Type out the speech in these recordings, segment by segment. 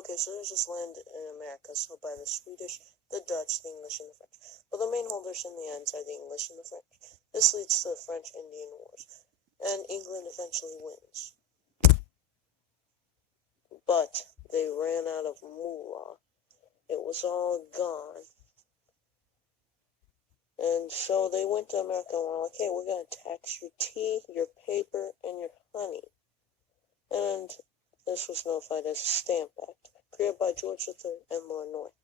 Okay, so there's this land in America held by the Swedish, the Dutch, the English, and the French. But the main holders in the ends are the English and the French. This leads to the French-Indian Wars, and England eventually wins. But they ran out of moolah. It was all gone. And so they went to America and were like, hey, we're going to tax your tea, your paper, and your honey. And this was notified as a Stamp Act, created by George III and Lord North.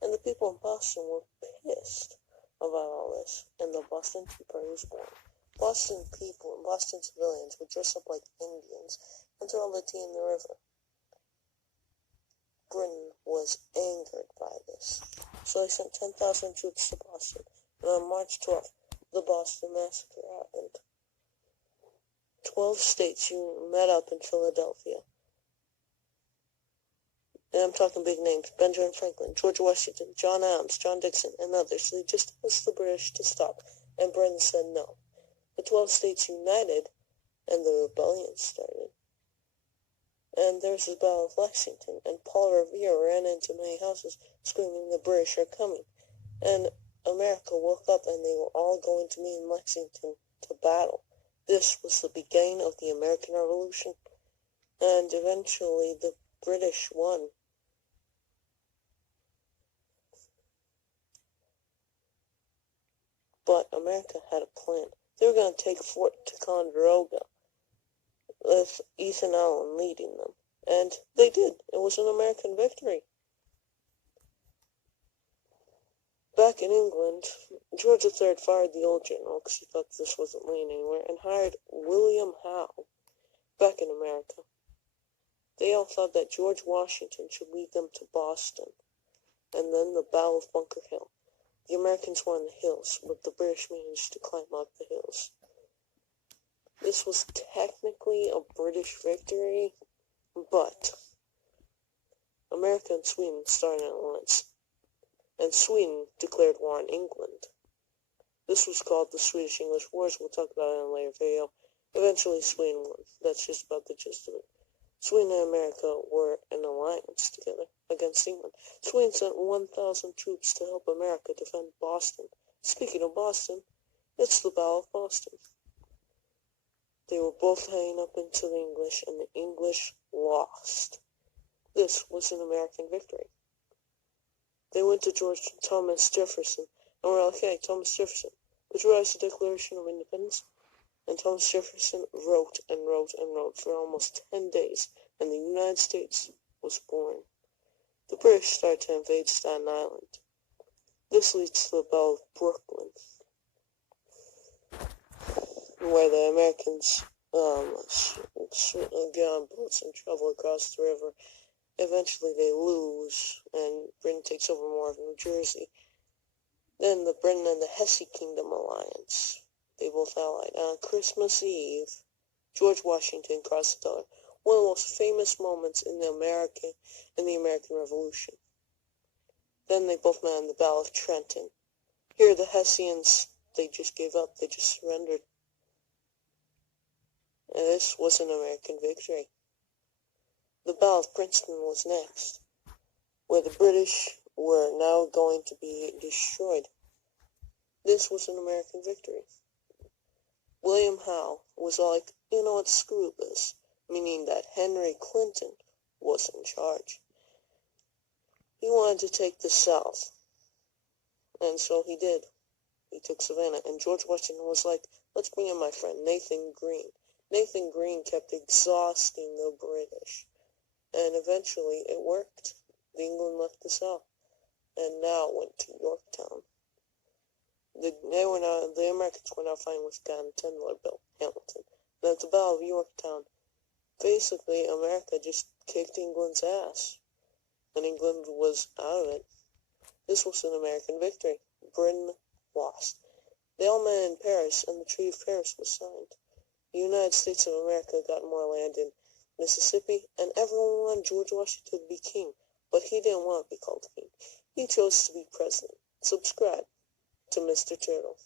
And the people in Boston were pissed about all this, and the Boston Tea Party was born. Boston people and Boston civilians would dress up like Indians and throw the tea in the river. Britain was angered by this, so they sent 10,000 troops to Boston, and on March 12th, the Boston Massacre happened. 12 states met up in Philadelphia, and I'm talking big names: Benjamin Franklin, George Washington, John Adams, John Dixon, and others. They just asked the British to stop, and Britain said no. The 12 states united, and the rebellion started. And there was the Battle of Lexington, and Paul Revere ran into many houses screaming, the British are coming. And America woke up, and they were all going to meet in Lexington to battle. This was the beginning of the American Revolution, and eventually the British won. But America had a plan. They were going to take Fort Ticonderoga, with Ethan Allen leading them. And they did. It was an American victory. Back in England, George III fired the old general because he thought this wasn't leading anywhere, and hired William Howe back in America. They all thought that George Washington should lead them to Boston. And then the Battle of Bunker Hill. The Americans were on the hills, but the British managed to climb up the hills. This was technically a British victory, but America and Sweden started at once, and Sweden declared war on England. This was called the Swedish-English Wars. We'll talk about it in a later video. Eventually, Sweden won. That's just about the gist of it. Sweden and America were in alliance together against England. Sweden sent 1,000 troops to help America defend Boston. Speaking of Boston, it's the Battle of Boston. They were both hanging up into the English, and the English lost. This was an American victory. They went to Thomas Jefferson, and were like, hey, Thomas Jefferson, would you write us a Declaration of Independence? And Thomas Jefferson wrote and wrote and wrote for almost 10 days, and the United States was born. The British started to invade Staten Island. This leads to the Battle of Brooklyn, where the Americans get on boats and travel across the river. Eventually they lose, and Britain takes over more of New Jersey. Then the Britain and the Hesse Kingdom alliance. They both allied. On Christmas Eve, George Washington crossed the Delaware, one of the most famous moments in the American Revolution. Then they both met in the Battle of Trenton. Here the Hessians, they just gave up. They just surrendered. And this was an American victory. The Battle of Princeton was next, where the British were now going to be destroyed. This was an American victory. William Howe was like, you know what, screw this, meaning that Henry Clinton was in charge. He wanted to take the South, and so he did. He took Savannah, and George Washington was like, let's bring in my friend Nathan Greene. Nathan Greene kept exhausting the British, and eventually it worked. England left the South, and now went to Yorktown. The Americans were now fighting with Vanderbilt, Hamilton. And at the Battle of Yorktown, basically America just kicked England's ass, and England was out of it. This was an American victory. Britain lost. They all met in Paris, and the Treaty of Paris was signed. The United States of America got more land in Mississippi, and everyone wanted George Washington to be king, but he didn't want to be called king. He chose to be president. Subscribe to Mr. Turtle.